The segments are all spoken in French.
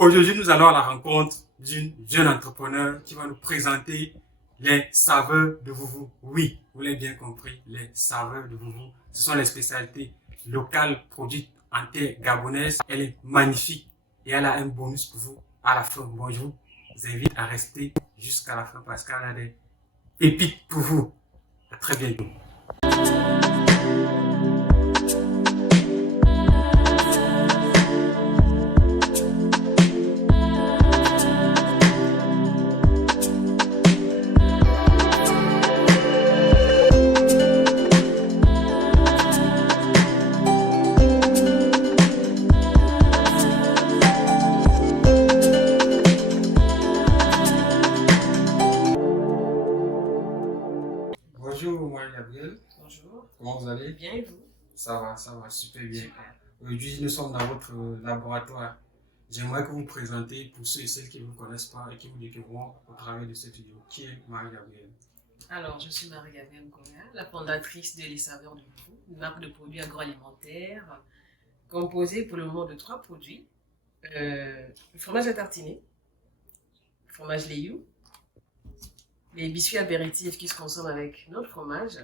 Aujourd'hui, nous allons à la rencontre d'une jeune entrepreneur qui va nous présenter les saveurs de Vouvou. Oui, vous l'avez bien compris, les saveurs de Vouvou. Ce sont les spécialités locales produites en terre gabonaise. Elle est magnifique et elle a un bonus pour vous à la fin. Bon, je vous invite à rester jusqu'à la fin parce qu'elle a des pépites pour vous. À très bientôt. Bonjour, Marie-Gabrielle. Bonjour. Comment vous allez? Bien et vous? Ça va, super bien. Super. Aujourd'hui, nous sommes dans votre laboratoire. J'aimerais que vous vous présentez pour ceux et celles qui ne vous connaissent pas et qui vous découvriront au travers de cette vidéo. Qui est Marie-Gabrielle? Alors, je suis Marie-Gabrielle Ngoya, la fondatrice de Les Saveurs de Vouvou, une marque de produits agroalimentaires composée pour le moment de 3 produits. Le fromage à tartiner, le fromage Leyou, les biscuits apéritifs qui se consomment avec notre fromage.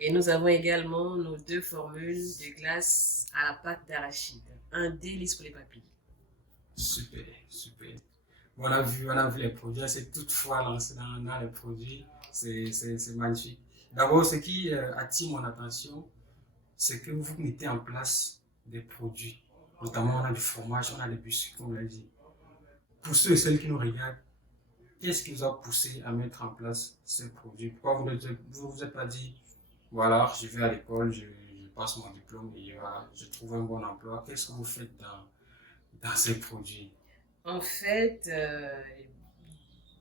Et nous avons également nos 2 formules de glace à la pâte d'arachide. Un délice pour les papilles. Super, super. Bon, on a vu les produits, c'est toutefois lancé dans les produits, c'est magnifique. D'abord, ce qui attire mon attention, c'est que vous mettez en place des produits. Notamment, on a du fromage, on a des biscuits, comme on l'a dit. Pour ceux et celles qui nous regardent, qu'est-ce qui vous a poussé à mettre en place ces produits? Pourquoi vous ne vous êtes pas dit, voilà, je vais à l'école, je passe mon diplôme et voilà, je trouve un bon emploi. Qu'est-ce que vous faites dans ces produits? En fait,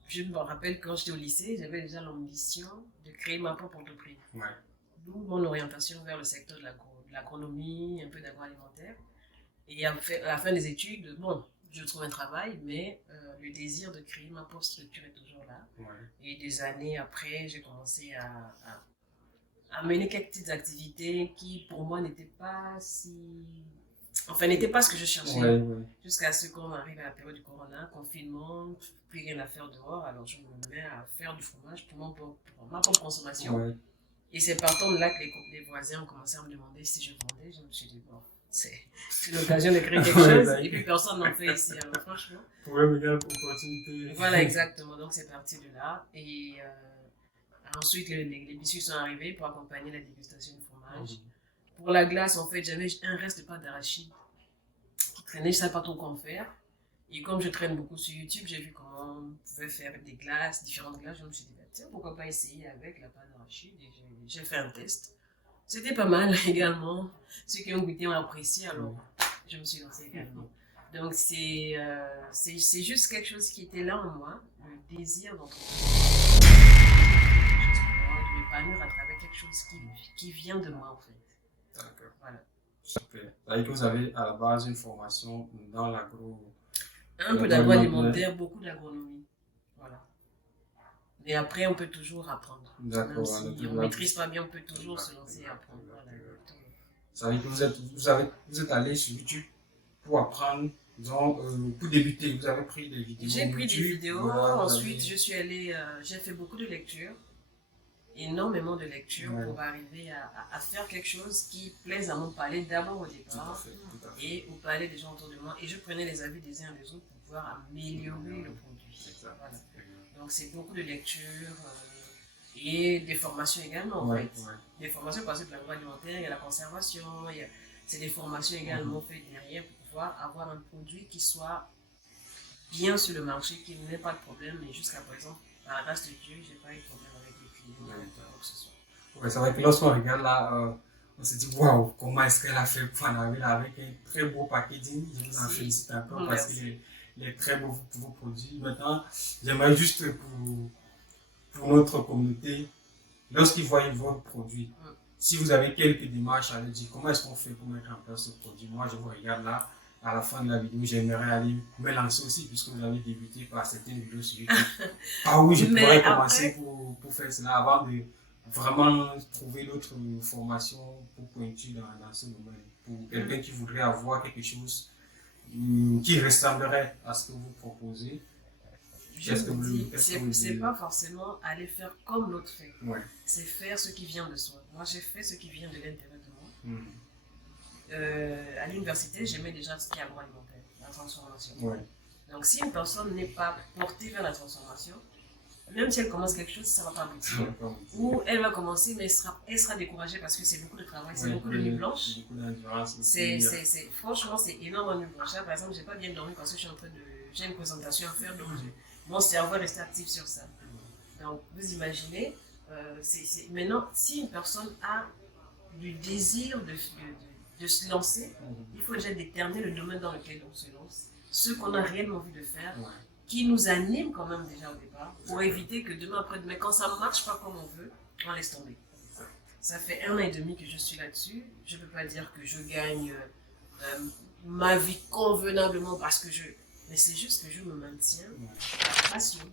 je me rappelle quand j'étais au lycée, j'avais déjà l'ambition de créer ma propre entreprise. Ouais. D'où mon orientation vers le secteur de l'agronomie, un peu d'agroalimentaire. Et à la fin des études, bon, je trouve un travail, mais le désir de créer ma propre structure est toujours là. Ouais. Et des années après, j'ai commencé à mener quelques petites activités qui, pour moi, n'étaient pas n'étaient pas ce que je cherchais. Ouais, ouais. Jusqu'à ce qu'on arrive à la période du corona, confinement, plus rien à faire dehors, alors je me mets à faire du fromage pour ma propre consommation. Ouais. Et c'est partant de là que les voisins ont commencé à me demander si je vendais. Je me suis dit, bon, c'est l'occasion de créer quelque chose, et puis personne n'en fait ici, alors franchement. Problème égal pour opportunité. Voilà, exactement, donc c'est parti de là. Et ensuite, les biscuits sont arrivés pour accompagner la dégustation du fromage. Pour la glace, en fait, j'avais un reste de pâte d'arachide qui traînait, je ne savais pas trop quoi en faire. Et comme je traîne beaucoup sur YouTube, j'ai vu comment on pouvait faire des glaces, différentes glaces. Je me suis dit, bah, tiens, pourquoi pas essayer avec la pâte d'arachide. Et j'ai fait un test. C'était pas mal également. Ceux qui ont goûté ont apprécié, alors je me suis lancée également. Donc c'est juste quelque chose qui était là en moi, le désir d'entreprendre, de m'épanouir à travers quelque chose qui vient de moi en fait. D'accord. Voilà. Super. C'est-à-dire que vous avez à la base une formation dans l'agro. Un peu d'agroalimentaire, beaucoup d'agronomie. Voilà. Mais après, on peut toujours apprendre. D'accord. Même si on ne maîtrise pas bien, on peut toujours se lancer et apprendre. Voilà. Ça veut dire que vous êtes allé sur YouTube pour apprendre, disons, pour débuter. Vous avez pris des vidéos. J'ai pris des vidéos. Voilà, ensuite, je suis allée, j'ai fait beaucoup de lectures. Énormément de lectures pour arriver à faire quelque chose qui plaise à mon palais d'abord au départ tout à fait. et au palais des gens autour de moi. Et je prenais les avis des uns et des autres pour pouvoir améliorer le produit. Voilà. Donc c'est beaucoup de lectures et des formations également en fait. Des formations parce que l'agroalimentaire, il y a la conservation, c'est des formations également faites derrière pour pouvoir avoir un produit qui soit bien sur le marché, qui n'ait pas de problème. Mais jusqu'à présent, par la grâce de Dieu, je n'ai pas eu de problème avec les clients. Ouais, c'est vrai que lorsqu'on regarde là, on se dit waouh, comment est-ce qu'elle a fait pour en arriver là avec un très beau packaging. Je vous en félicite encore parce qu'il est très beau pour vos produits. Maintenant, j'aimerais juste pour notre communauté, lorsqu'ils voient votre produit, si vous avez quelques démarches à leur dire, comment est-ce qu'on fait pour mettre en place ce produit? Moi, je vous regarde là, à la fin de la vidéo, j'aimerais aller me lancer aussi, puisque vous avez débuté par certaines vidéos sur YouTube. Ah oui, je pourrais commencer pour faire cela avant de vraiment trouver d'autres formations pour pointure dans ce domaine. Pour quelqu'un qui voudrait avoir quelque chose qui ressemblerait à ce que vous proposez. Je vous dis, c'est pas forcément aller faire comme l'autre fait. Ouais. C'est faire ce qui vient de soi. Moi, j'ai fait ce qui vient de l'intérieur de moi. À l'université, j'aimais déjà ce qui est agroalimentaire, la transformation. Ouais. Donc, si une personne n'est pas portée vers la transformation, même si elle commence quelque chose, ça ne va pas aboutir. Ou elle va commencer, mais elle sera découragée parce que c'est beaucoup de travail, c'est beaucoup de nuit blanche. Franchement, c'est énorme en nuit blanche. Là, par exemple, je n'ai pas bien dormi parce que j'ai une présentation à faire, donc mon cerveau est resté actif sur ça. Donc, vous imaginez, maintenant, si une personne a du désir de se lancer, il faut déjà déterminer le domaine dans lequel on se lance, ce qu'on a réellement envie de faire, qui nous anime quand même déjà au départ, pour éviter que demain après-demain, quand ça ne marche pas comme on veut, on laisse tomber. Ça fait 1 an et demi que je suis là-dessus. Je ne peux pas dire que je gagne ma vie convenablement parce que mais c'est juste que je me maintiens par passion.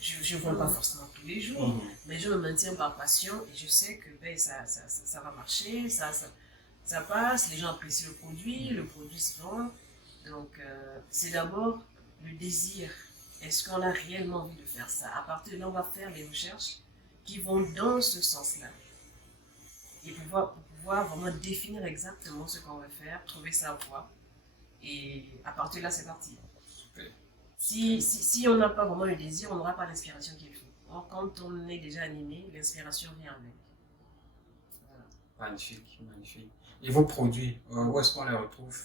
Je ne vois pas forcément tous les jours, mais je me maintiens par passion et je sais que ça va marcher, ça passe, les gens apprécient le produit se vend. Donc, c'est d'abord le désir. Est-ce qu'on a réellement envie de faire ça? À partir de là, on va faire les recherches qui vont dans ce sens-là. Et pour pouvoir vraiment définir exactement ce qu'on veut faire, trouver sa voie. Et à partir de là, c'est parti. Si on n'a pas vraiment le désir, on n'aura pas l'inspiration qu'il faut. Or, quand on est déjà animé, l'inspiration vient avec. Voilà. Magnifique, magnifique. Et vos produits, où est-ce qu'on les retrouve?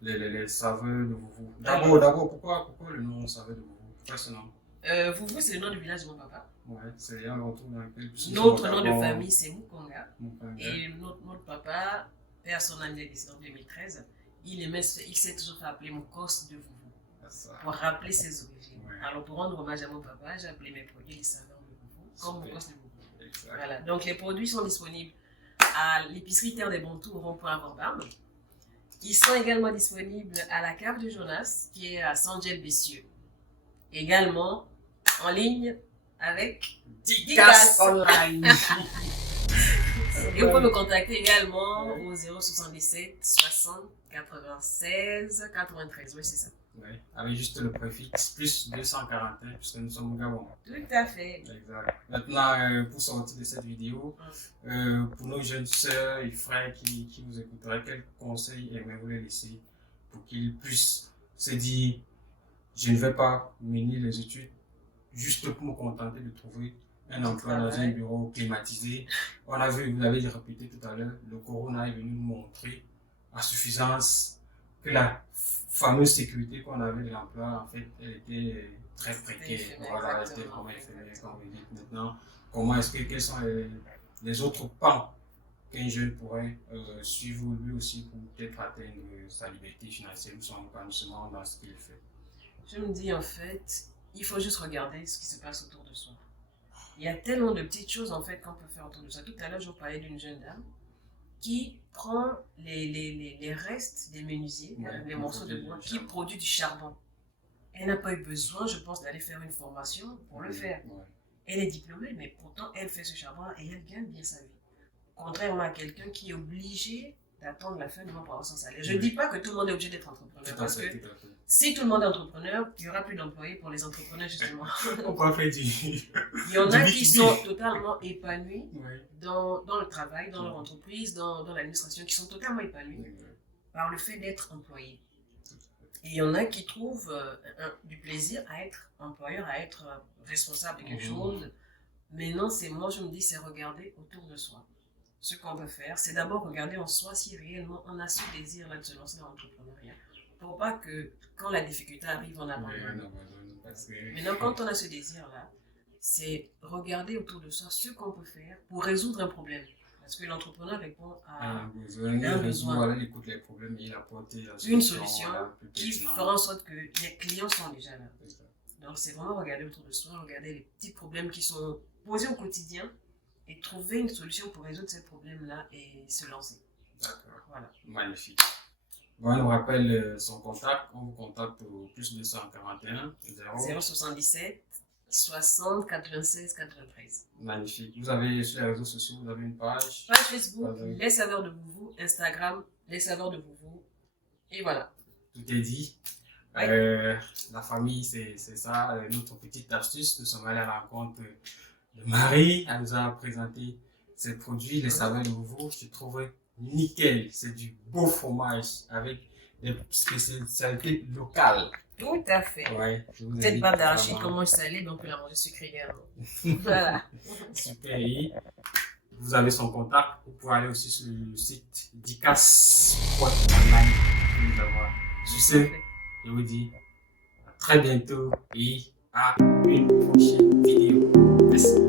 Les saveurs de Vouvou. D'abord, pourquoi le nom saveur de Vouvou? Pourquoi ce nom? Vouvou, c'est le nom du village de mon papa. Ouais, c'est un retour dans lequel... Notre nom de famille, c'est Mukonga. Et notre papa, père son âme, est décédé en 2013. Il s'est toujours fait appeler Mokos de Vouvou. Pour rappeler ses origines. Ouais. Alors, pour rendre hommage à mon papa, j'ai appelé mes produits les saveurs de Vouvou, comme Mokos de Vouvou. Voilà. Donc, les produits sont disponibles à l'épicerie Terre des Bantous au rond-point à Borbarme. Ils sont également disponibles à la cave de Jonas, qui est à Saint-Gel-Bessieux. Également en ligne avec Dicas Online. Et vous pouvez me contacter également au 077 60 96 93. Oui, c'est ça. Oui, avec juste le préfixe plus 241, puisque nous sommes au Gabon. Tout à fait. Exact. Maintenant, pour sortir de cette vidéo, pour nos jeunes sœurs et frères qui vous écouteraient, quels conseils aimeriez-vous les laisser pour qu'ils puissent se dire, je ne vais pas mener les études juste pour me contenter de trouver un emploi dans un bureau climatisé. On a vu, vous l'avez répété tout à l'heure, le corona est venu nous montrer à suffisance que la fameuse sécurité qu'on avait de l'emploi, en fait, elle était très précaire. Voilà, elle était comme elle comme vous dites maintenant. Quels sont les autres pans qu'un jeune pourrait suivre lui aussi pour peut-être atteindre sa liberté financière ou son épanouissement dans ce qu'il fait? Je me dis en fait, il faut juste regarder ce qui se passe autour de soi. Il y a tellement de petites choses en fait qu'on peut faire autour de soi. Tout à l'heure, je vous parlais d'une jeune dame qui prend les restes des menuisiers, les morceaux de bois, qui produit du charbon. Elle n'a pas eu besoin, je pense, d'aller faire une formation pour le faire. Elle est diplômée, mais pourtant, elle fait ce charbon et elle gagne bien sa vie. Contrairement à quelqu'un qui est obligé d'attendre la fin du mois pour avoir son salaire. Je ne dis pas que tout le monde est obligé d'être entrepreneur, parce que si tout le monde est entrepreneur, il n'y aura plus d'employés pour les entrepreneurs, justement. Il y en a qui sont totalement épanouis dans le travail, dans leur entreprise, dans l'administration, qui sont totalement épanouis par le fait d'être employés. Et il y en a qui trouvent du plaisir à être employeur, à être responsable de quelque chose. Mais non, moi je me dis, c'est regarder autour de soi. Ce qu'on veut faire, c'est d'abord regarder en soi si réellement on a ce désir-là de se lancer dans l'entrepreneuriat. Pour pas que quand la difficulté arrive, on abandonne. Maintenant, quand on a ce désir-là, c'est regarder autour de soi ce qu'on peut faire pour résoudre un problème. Parce que l'entrepreneur répond à un besoin. Voilà, il écoute les problèmes et il apporte une solution qui fera en sorte que les clients sont déjà là. Donc, c'est vraiment regarder autour de soi, regarder les petits problèmes qui sont posés au quotidien et trouver une solution pour résoudre ces problèmes-là et se lancer. D'accord. Voilà. Magnifique. Bon, on nous rappelle son contact. On vous contacte au plus 241 077 60 96 93. Magnifique. Vous avez sur les réseaux sociaux, vous avez une page? Page Facebook, Les Saveurs de Vouvou. Instagram, Les Saveurs de Vouvou. Et voilà. Tout est dit. Ouais. La famille, c'est ça, notre petite astuce. Nous sommes allés à la rencontre de Marie. Elle nous a présenté ses produits, les saveurs nouveaux. Je trouvais nickel. C'est du beau fromage avec des spécialités locales. Tout à fait. Ouais, je vous Cette invite pâte d'arachide, vraiment. comme moi je salée, donc on peut la manger sucrée également. Voilà. Super. Et vous avez son contact. Vous pouvez aller aussi sur le site dicas.online pour nous avoir. Sur ce, je vous dis à très bientôt et à une prochaine vidéo. Merci.